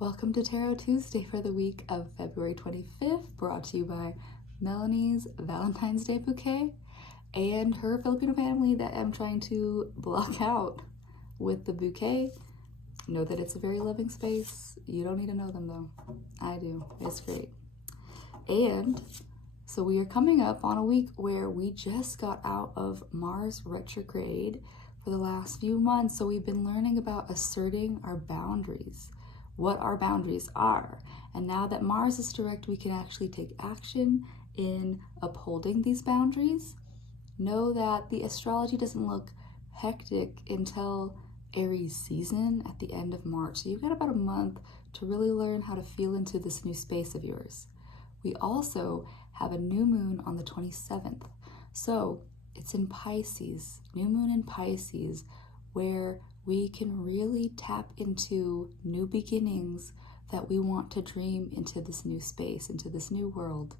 Welcome to Tarot Tuesday for the week of February 25th, brought to you by Melanie's Valentine's Day Bouquet and her Filipino family that I'm trying to block out with the bouquet. Know that it's a very loving space. You don't need to know them though. I do. It's great. And so we are coming up on a week where we just got out of Mars retrograde for the last few months. So we've been learning about asserting our boundaries, what our boundaries are. And now that Mars is direct, we can actually take action in upholding these boundaries. Know that the astrology doesn't look hectic until Aries season at the end of March. So you've got about a month to really learn how to feel into this new space of yours. We also have a new moon on the 27th. So it's in Pisces, new moon in Pisces, where we can really tap into new beginnings that we want to dream into this new space, into this new world.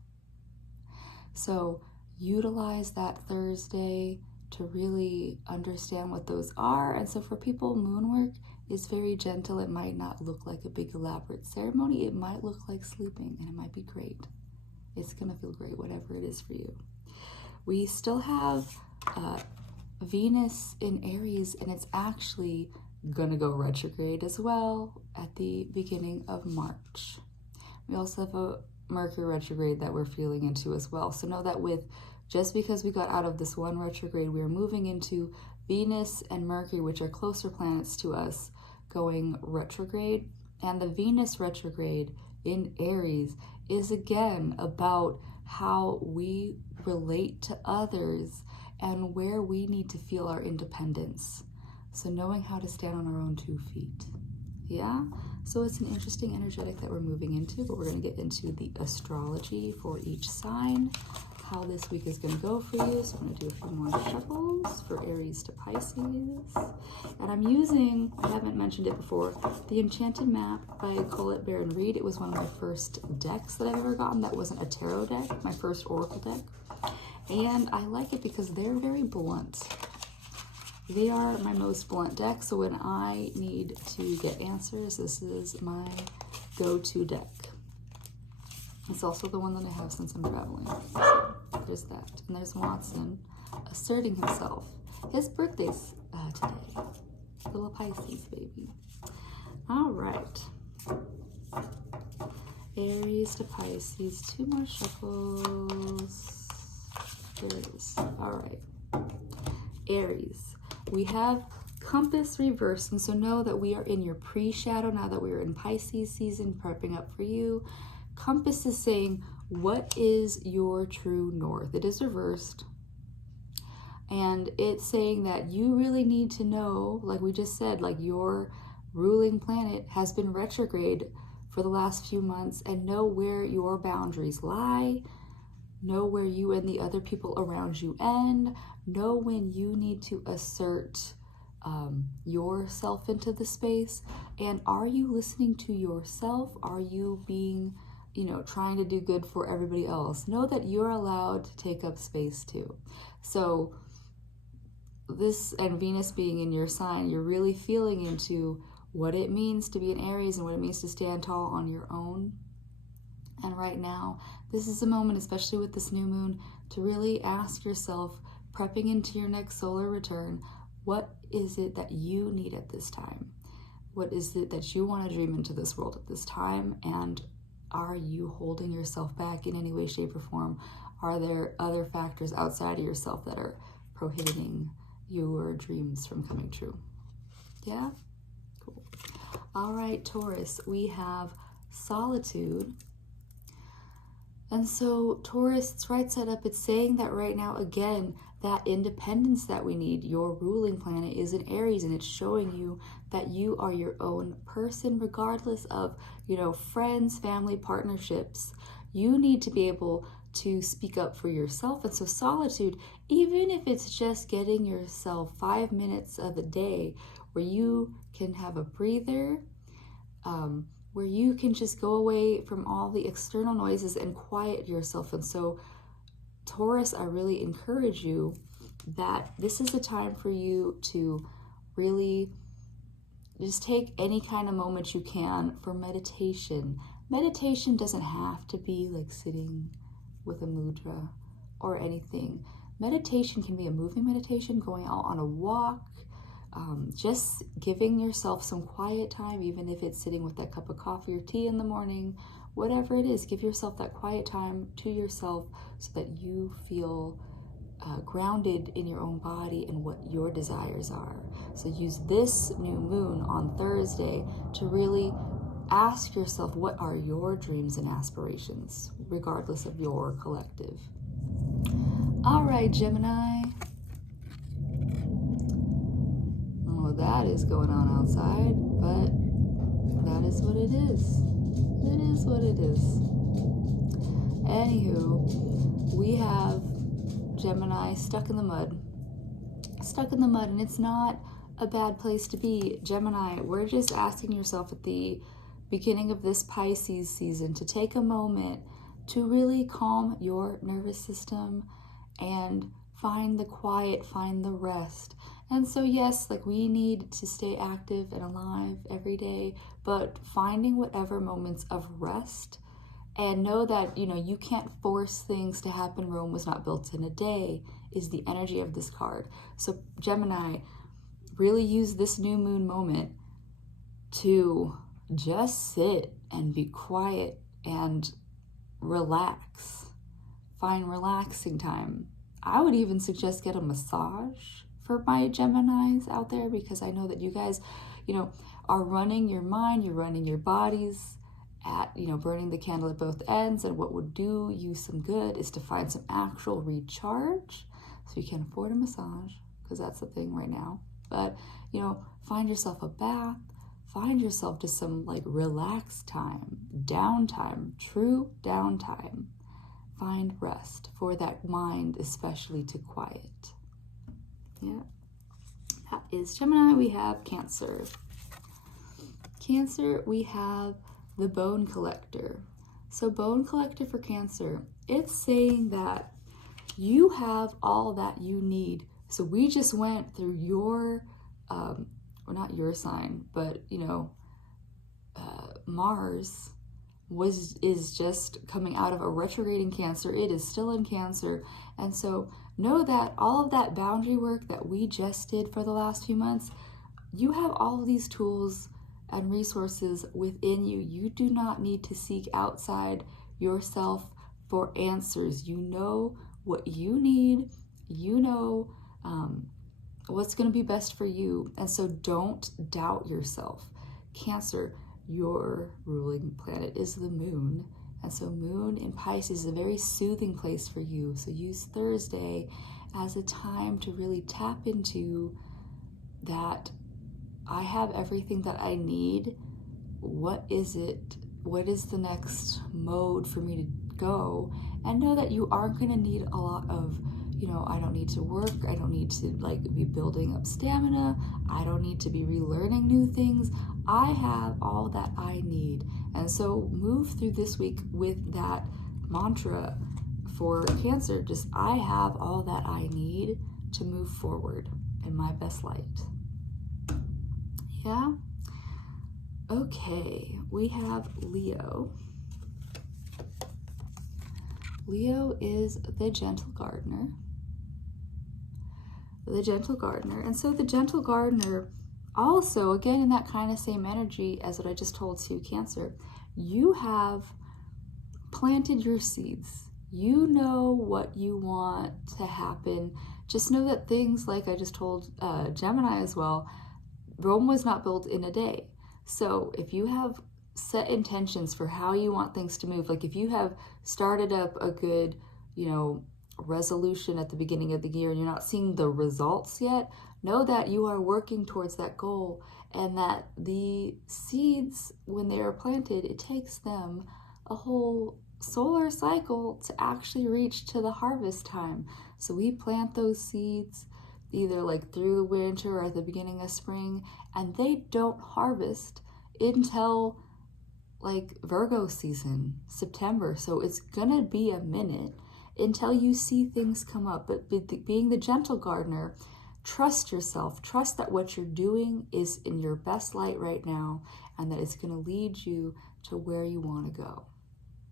So utilize that Thursday to really understand what those are. And so for people, moon work is very gentle. It might not look like a big elaborate ceremony. It might look like sleeping, and it might be great. It's gonna feel great, whatever it is for you. We still have Venus in Aries, and it's actually gonna go retrograde as well at the beginning of March. We also have a Mercury retrograde that we're feeling into as well. So know that just because we got out of this one retrograde, we are moving into Venus and Mercury, which are closer planets to us, going retrograde. And the Venus retrograde in Aries is again about how we relate to others and where we need to feel our independence. So knowing how to stand on our own 2 feet. Yeah? So it's an interesting energetic that we're moving into, but we're going to get into the astrology for each sign, how this week is going to go for you. So I'm going to do a few more shuffles for Aries to Pisces. And I'm using, I haven't mentioned it before, the Enchanted Map by Colette Baron Reid. It was one of my first decks that I've ever gotten that wasn't a tarot deck, my first oracle deck. And I like it because they're very blunt. They are my most blunt deck, so when I need to get answers, this is my go-to deck. It's also the one that I have since I'm traveling. So there's that. And there's Watson asserting himself. His birthday's today. Little Pisces baby. All right. Aries to Pisces. 2 more shuffles. There it is. All right. Aries. We have compass reversing, so know that we are in your pre-shadow now that we're in Pisces season, prepping up for you. Compass is saying, what is your true north? It is reversed. And it's saying that you really need to know, like we just said, like your ruling planet has been retrograde for the last few months, and know where your boundaries lie. Know where you and the other people around you end. Know when you need to assert yourself into the space. And are you listening to yourself? Are you being, trying to do good for everybody else? Know that you're allowed to take up space too. So this, and Venus being in your sign, you're really feeling into what it means to be an Aries and what it means to stand tall on your own. And right now, this is a moment, especially with this new moon, to really ask yourself, prepping into your next solar return, what is it that you need at this time? What is it that you want to dream into this world at this time? And are you holding yourself back in any way, shape, or form? Are there other factors outside of yourself that are prohibiting your dreams from coming true? Yeah? Cool. All right, Taurus, we have solitude. And so Taurus, it's right side up. It's saying that right now, again, that independence that we need, your ruling planet is in Aries, and it's showing you that you are your own person, regardless of, friends, family, partnerships. You need to be able to speak up for yourself. And so solitude, even if it's just getting yourself 5 minutes of the day where you can have a breather, where you can just go away from all the external noises and quiet yourself. And so Taurus, I really encourage you that this is the time for you to really just take any kind of moment you can for meditation. Meditation doesn't have to be like sitting with a mudra or anything. Meditation can be a moving meditation, going out on a walk, just giving yourself some quiet time, even if it's sitting with that cup of coffee or tea in the morning, whatever it is, give yourself that quiet time to yourself so that you feel grounded in your own body and what your desires are. So use this new moon on Thursday to really ask yourself, what are your dreams and aspirations, regardless of your collective. All right, Gemini. Oh, that is going on outside, but that is what it is. It is what it is. Anywho, we have Gemini stuck in the mud. Stuck in the mud, and it's not a bad place to be. Gemini, we're just asking yourself at the beginning of this Pisces season to take a moment to really calm your nervous system and find the quiet, find the rest. And so yes, like we need to stay active and alive every day, but finding whatever moments of rest, and know that, you know, you can't force things to happen. Rome was not built in a day is the energy of this card. So Gemini, really use this new moon moment to just sit and be quiet and relax. Find relaxing time. I would even suggest get a massage for my Geminis out there, because I know that you guys, you know, are running your mind, you're running your bodies at, you know, burning the candle at both ends. And what would do you some good is to find some actual recharge. So you can afford a massage, because that's the thing right now. But, you know, find yourself a bath, find yourself just some like relaxed time, downtime, true downtime. Find rest for that mind, especially to quiet. Yeah. That is Gemini. We have Cancer. Cancer, we have the Bone Collector. So Bone Collector for Cancer, it's saying that you have all that you need. So we just went through your, well, not your sign, but, you know, Mars is just coming out of a retrograding Cancer. It is still in Cancer. And so know that all of that boundary work that we just did for the last few months, you have all of these tools and resources within you. You do not need to seek outside yourself for answers. You know what you need. You know what's going to be best for you. And so don't doubt yourself. Cancer, your ruling planet is the moon. And so moon in Pisces is a very soothing place for you. So use Thursday as a time to really tap into that. I have everything that I need. What is it? What is the next mode for me to go? And know that you aren't going to need a lot of, you know, I don't need to work. I don't need to like be building up stamina. I don't need to be relearning new things. I have all that I need. And so move through this week with that mantra for Cancer. Just, I have all that I need to move forward in my best light. Yeah? Okay, we have Leo. Leo is the Gentle Gardener. The Gentle Gardener. And so the Gentle Gardener, also, again, in that kind of same energy as what I just told to Cancer, you have planted your seeds. You know what you want to happen. Just know that things, like I just told Gemini as well, Rome was not built in a day. So if you have set intentions for how you want things to move, like if you have started up a good, you know, resolution at the beginning of the year and you're not seeing the results yet, know that you are working towards that goal, and that the seeds, when they are planted, it takes them a whole solar cycle to actually reach to the harvest time. So we plant those seeds either like through the winter or at the beginning of spring, and they don't harvest until like Virgo season, September. So it's gonna be a minute until you see things come up. But being the Gentle Gardener, trust yourself. Trust that what you're doing is in your best light right now, and that it's going to lead you to where you want to go.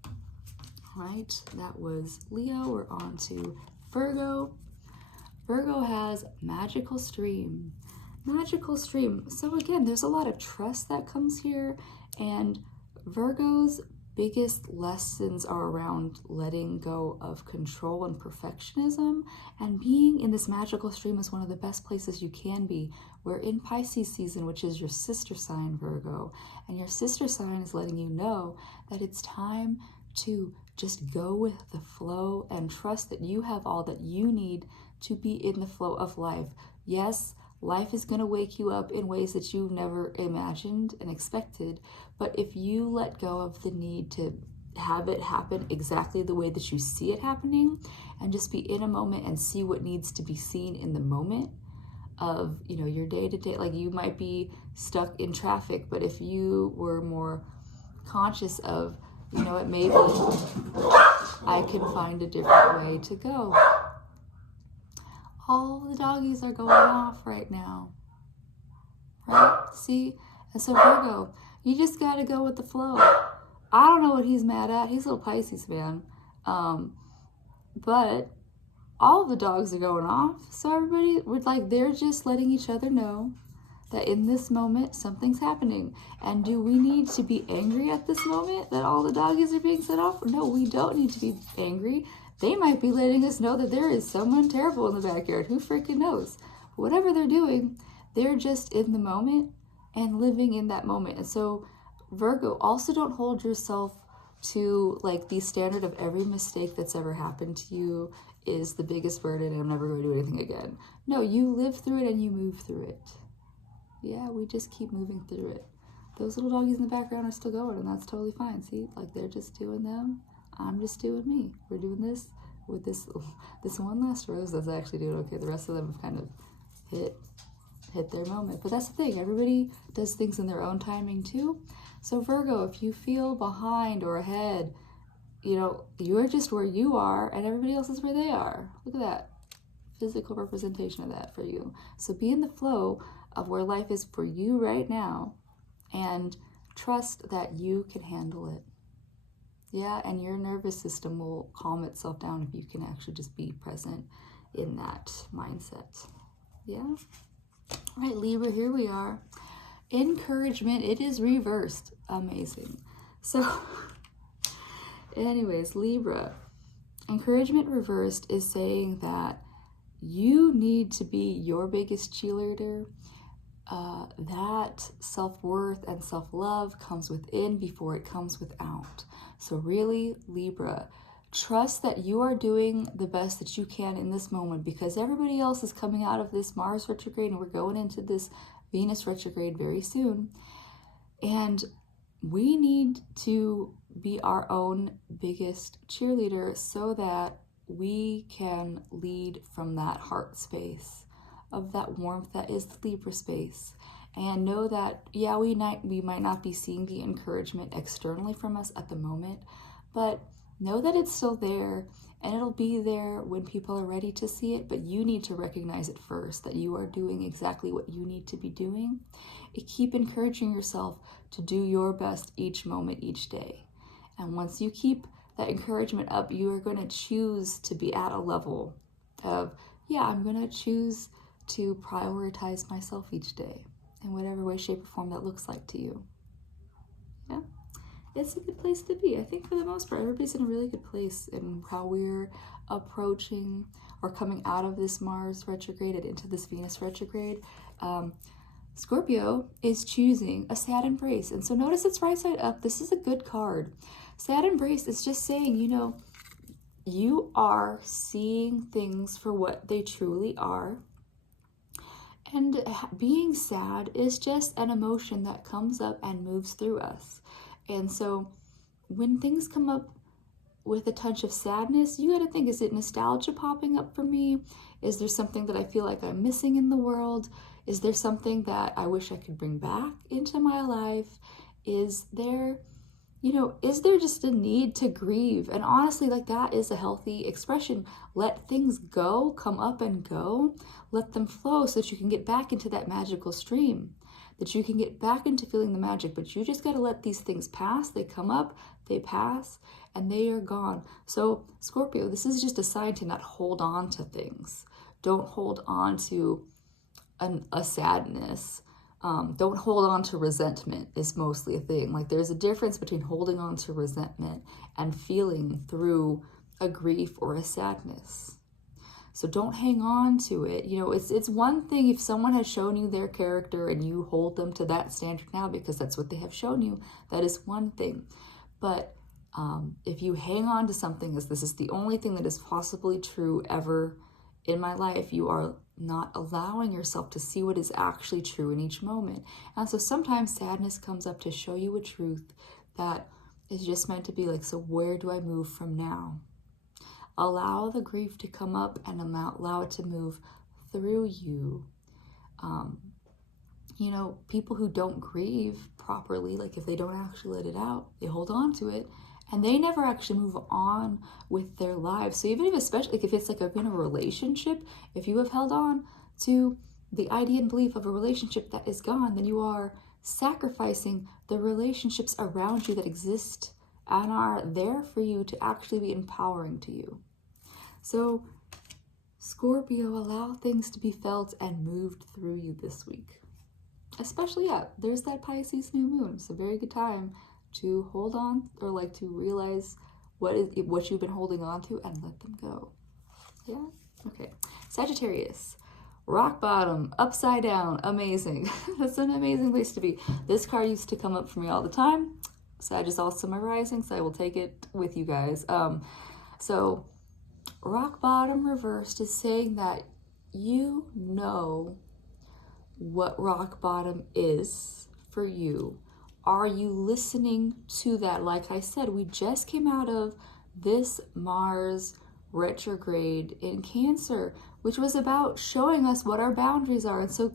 All right, that was Leo. We're on to Virgo. Virgo has magical stream. Magical stream. So again, there's a lot of trust that comes here, and Virgo's biggest lessons are around letting go of control and perfectionism, and being in this magical stream is one of the best places you can be. We're in Pisces season, which is your sister sign, Virgo, and your sister sign is letting you know that it's time to just go with the flow and trust that you have all that you need to be in the flow of life. Yes, life is going to wake you up in ways that you've never imagined and expected, but if you let go of the need to have it happen exactly the way that you see it happening, and just be in a moment and see what needs to be seen in the moment of, you know, your day-to-day, like you might be stuck in traffic, but if you were more conscious of, you know what, maybe I can find a different way to go. All the doggies are going off right now, right? See? And so Virgo, you just got to go with the flow. I don't know what he's mad at. He's a little Pisces, man. But all of the dogs are going off. So everybody would they're just letting each other know that in this moment, something's happening. And do we need to be angry at this moment that all the doggies are being set off? No, we don't need to be angry. They might be letting us know that there is someone terrible in the backyard. Who freaking knows? Whatever they're doing, they're just in the moment and living in that moment. And so Virgo, also don't hold yourself to the standard of every mistake that's ever happened to you is the biggest burden and I'm never going to do anything again. No, you live through it and you move through it. Yeah, we just keep moving through it. Those little doggies in the background are still going, and that's totally fine. See, they're just doing them. I'm just doing me. We're doing this with this one last rose that's actually doing okay. The rest of them have kind of hit their moment. But that's the thing. Everybody does things in their own timing too. So Virgo, if you feel behind or ahead, you're just where you are and everybody else is where they are. Look at that. Physical representation of that for you. So be in the flow of where life is for you right now and trust that you can handle it. Yeah, and your nervous system will calm itself down if you can actually just be present in that mindset. Yeah. All right, Libra, here we are. Encouragement, it is reversed. Amazing. So, anyways, Libra, encouragement reversed is saying that you need to be your biggest cheerleader. That self-worth and self-love comes within before it comes without. So really, Libra, trust that you are doing the best that you can in this moment because everybody else is coming out of this Mars retrograde and we're going into this Venus retrograde very soon. And we need to be our own biggest cheerleader so that we can lead from that heart space of that warmth that is the Libra space. And know that, yeah, we might not be seeing the encouragement externally from us at the moment, but know that it's still there and it'll be there when people are ready to see it, but you need to recognize it first, that you are doing exactly what you need to be doing. Keep encouraging yourself to do your best each moment, each day. And once you keep that encouragement up, you are going to choose to be at a level of, yeah, I'm going to choose to prioritize myself each day in whatever way, shape, or form that looks like to you. Yeah, it's a good place to be. I think for the most part, everybody's in a really good place in how we're approaching or coming out of this Mars retrograde and into this Venus retrograde. Scorpio is choosing a sad embrace. And so notice it's right side up. This is a good card. Sad embrace is just saying, you are seeing things for what they truly are. And being sad is just an emotion that comes up and moves through us. And so when things come up with a touch of sadness, you got to think, is it nostalgia popping up for me? Is there something that I feel like I'm missing in the world? Is there something that I wish I could bring back into my life? Is there is there just a need to grieve? And honestly, like, that is a healthy expression. Let things go, come up and go, let them flow so that you can get back into that magical stream, that you can get back into feeling the magic. But you just got to let these things pass. They come up, they pass, and they are gone. So Scorpio, this is just a sign to not hold on to things. Don't hold on to a sadness. Don't hold on to resentment is mostly a thing. Like, there's a difference between holding on to resentment and feeling through a grief or a sadness. So don't hang on to it. It's one thing if someone has shown you their character and you hold them to that standard now because that's what they have shown you. That is one thing. But if you hang on to something as this is the only thing that is possibly true ever in my life, you are not allowing yourself to see what is actually true in each moment. And so sometimes sadness comes up to show you a truth that is just meant to be like, so where do I move from now? Allow the grief to come up and allow it to move through you. People who don't grieve properly, like if they don't actually let it out, they hold on to it and they never actually move on with their lives. So even if, especially like if it's like in a relationship, if you have held on to the idea and belief of a relationship that is gone, then you are sacrificing the relationships around you that exist and are there for you to actually be empowering to you. So Scorpio, allow things to be felt and moved through you this week. Especially, there's that Pisces new moon. It's a very good time to hold on or like to realize what you've been holding on to and let them go. Yeah? Okay. Sagittarius. Rock bottom, upside down, amazing. That's an amazing place to be. This card used to come up for me all the time. Sag is also my rising, so I will take it with you guys. So rock bottom reversed is saying that you know what rock bottom is for you. Are you listening to that? Like I said, we just came out of this Mars retrograde in Cancer, which was about showing us what our boundaries are. And so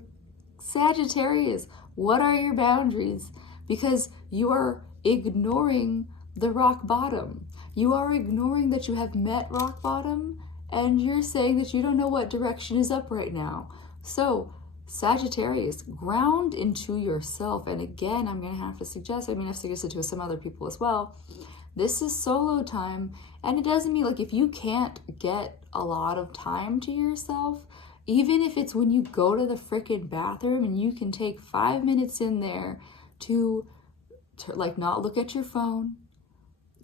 Sagittarius, what are your boundaries? Because you are ignoring the rock bottom. You are ignoring that you have met rock bottom, and you're saying that you don't know what direction is up right now. So Sagittarius, ground into yourself. And again, I'm going to have to suggest, I've suggested to some other people as well, this is solo time. And it doesn't mean like if you can't get a lot of time to yourself, even if it's when you go to the freaking bathroom and you can take 5 minutes in there to like not look at your phone,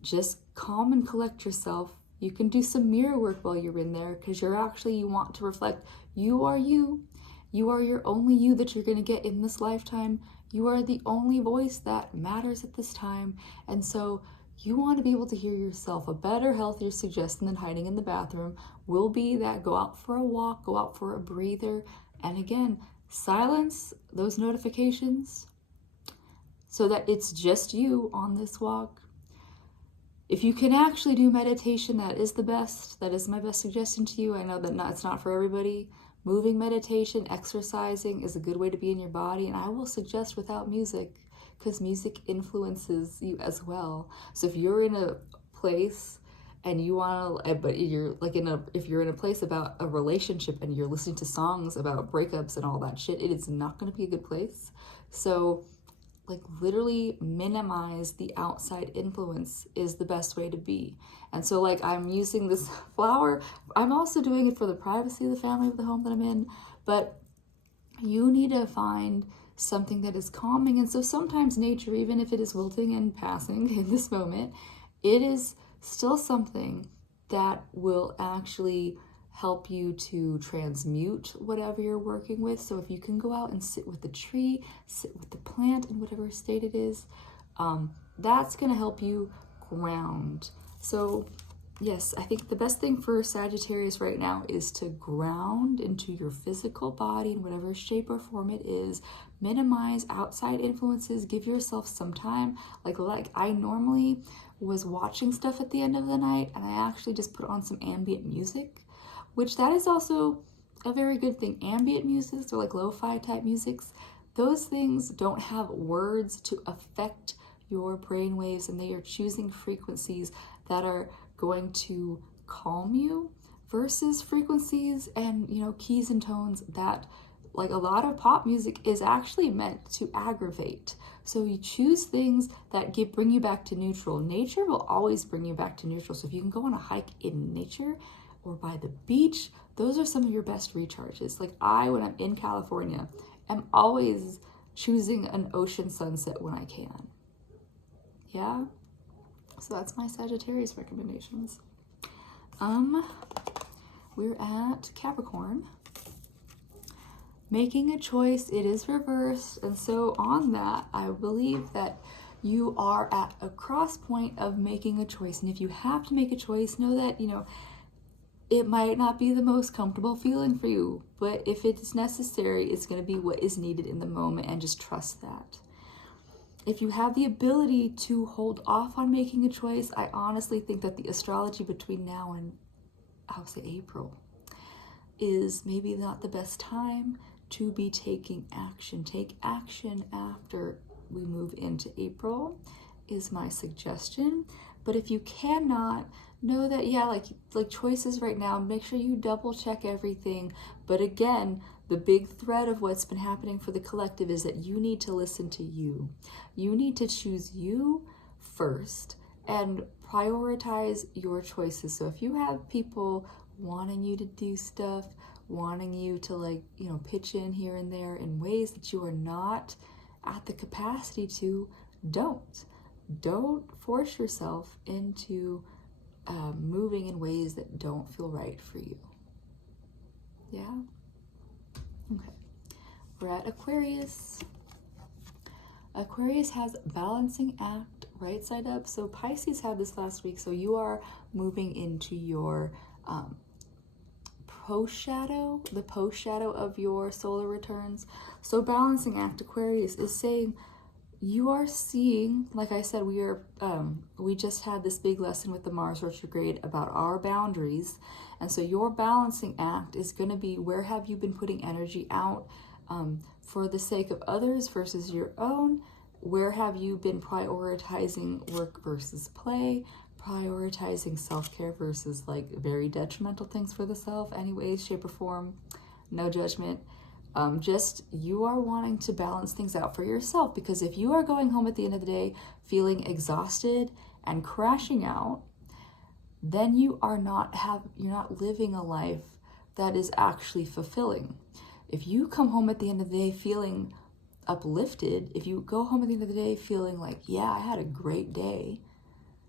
just calm and collect yourself. You can do some mirror work while you're in there because you want to reflect. You are you. You are your only you that you're going to get in this lifetime. You are the only voice that matters at this time. And so you want to be able to hear yourself. A better, healthier suggestion than hiding in the bathroom will be that go out for a walk, go out for a breather. And again, silence those notifications so that it's just you on this walk. If you can actually do meditation, that is the best. That is my best suggestion to you. I know that it's not for everybody. Moving meditation, exercising is a good way to be in your body. And I will suggest without music, because music influences you as well. So if you're in a place and you want to, but you're like if you're in a place about a relationship and you're listening to songs about breakups and all that shit, it is not going to be a good place. So like literally minimize the outside influence is the best way to be. And so like I'm using this flower. I'm also doing it for the privacy of the family of the home that I'm in, but you need to find something that is calming. And so sometimes nature, even if it is wilting and passing in this moment, it is still something that will actually help you to transmute whatever you're working with. So if you can go out and sit with the tree, sit with the plant in whatever state it is, that's going to help you ground. So yes, I think the best thing for Sagittarius right now is to ground into your physical body in whatever shape or form it is. Minimize outside influences. Give yourself some time. Like I normally was watching stuff at the end of the night, and I actually just put on some ambient music, which that is also a very good thing. Ambient music, or like lo-fi type musics, those things don't have words to affect your brain waves and they are choosing frequencies that are going to calm you versus frequencies and, you know, keys and tones that, like a lot of pop music, is actually meant to aggravate. So you choose things that bring you back to neutral. Nature will always bring you back to neutral. So if you can go on a hike in nature or by the beach, those are some of your best recharges. Like when I'm in California, I'm always choosing an ocean sunset when I can. Yeah? So that's my Sagittarius recommendations. We're at Capricorn. Making a choice, it is reversed. And so on that, I believe that you are at a cross point of making a choice. And if you have to make a choice, know that, you know, it might not be the most comfortable feeling for you, but if it's necessary, it's going to be what is needed in the moment, and just trust that. If you have the ability to hold off on making a choice, I honestly think that the astrology between now and, I'll say, April is maybe not the best time to be taking action. Take action after we move into April is my suggestion. But if you cannot, know that, yeah, like choices right now, make sure you double check everything. But again, the big thread of what's been happening for the collective is that you need to listen to you. You need to choose you first and prioritize your choices. So if you have people wanting you to do stuff, wanting you to, like, you know, pitch in here and there in ways that you are not at the capacity to, don't force yourself into moving in ways that don't feel right for you. Yeah? Okay. We're at Aquarius. Aquarius has balancing act, right side up. So Pisces had this last week. So you are moving into your post shadow of your solar returns. So balancing act, Aquarius, is saying you are seeing, like I said, we just had this big lesson with the Mars retrograde about our boundaries. And so your balancing act is going to be, where have you been putting energy out for the sake of others versus your own? Where have you been prioritizing work versus play? Prioritizing self-care versus, like, very detrimental things for the self, any way, shape, or form. No judgment. Just, you are wanting to balance things out for yourself, because if you are going home at the end of the day feeling exhausted and crashing out, then you're not living a life that is actually fulfilling. If you come home at the end of the day feeling uplifted, if you go home at the end of the day feeling like, yeah, I had a great day,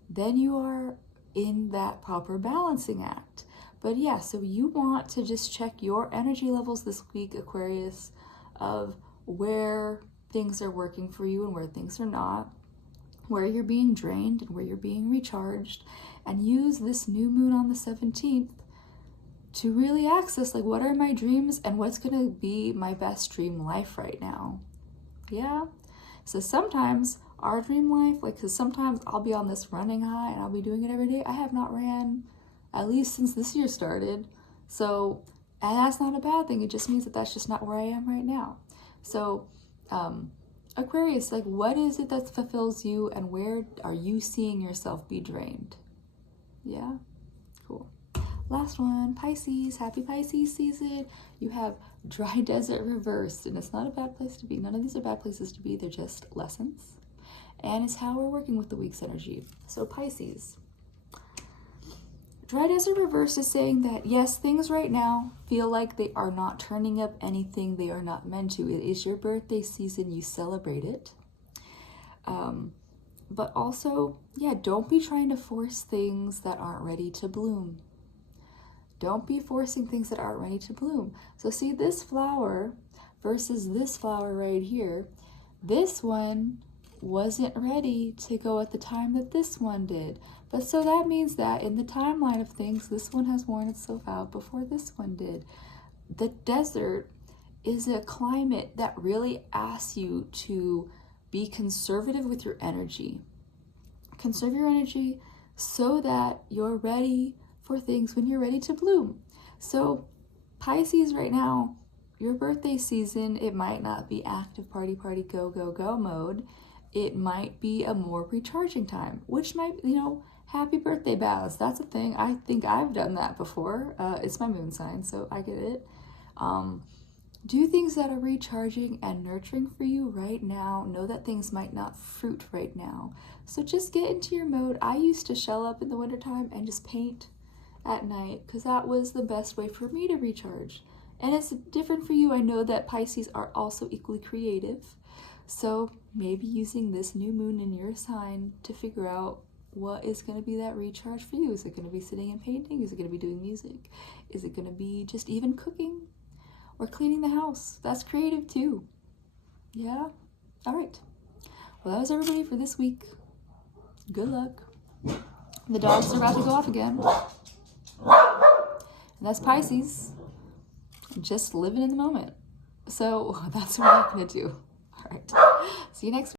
then you are in that proper balancing act. But yeah, so you want to just check your energy levels this week, Aquarius, of where things are working for you and where things are not, where you're being drained and where you're being recharged, and use this new moon on the 17th to really access, like, what are my dreams and what's going to be my best dream life right now. Yeah. So sometimes our dream life, like, because sometimes I'll be on this running high and I'll be doing it every day. I have not ran at least since this year started. So, and that's not a bad thing. It just means that that's just not where I am right now. So, Aquarius, like, what is it that fulfills you, and where are you seeing yourself be drained? Yeah? Cool. Last one, Pisces. Happy Pisces season. You have dry desert reversed, and it's not a bad place to be. None of these are bad places to be. They're just lessons. And it's how we're working with the week's energy. So Pisces. Dry desert reverse is saying that, yes, things right now feel like they are not turning up anything they are not meant to. It is your birthday season. You celebrate it. But also, yeah, don't be trying to force things that aren't ready to bloom. Don't be forcing things that aren't ready to bloom. So see, this flower versus this flower right here, this one wasn't ready to go at the time that this one did. But so that means that in the timeline of things, this one has worn itself out before this one did. The desert is a climate that really asks you to be conservative with your energy. Conserve your energy so that you're ready for things when you're ready to bloom. So Pisces right now, your birthday season, it might not be active party, go, go, go mode. it might be a more recharging time, which might, happy birthday baths. That's a thing. I think I've done that before. It's my moon sign, so I get it. Do things that are recharging and nurturing for you right now. Know that things might not fruit right now. So just get into your mode. I used to shell up in the wintertime and just paint at night because that was the best way for me to recharge. And it's different for you. I know that Pisces are also equally creative. So maybe using this new moon in your sign to figure out what is going to be that recharge for you. Is it going to be sitting and painting? Is it going to be doing music? Is it going to be just even cooking or cleaning the house? That's creative too. Yeah? All right. Well, that was everybody for this week. Good luck. The dogs are about to go off again. And that's Pisces. Just living in the moment. So that's what I'm going to do. All right. See you next week.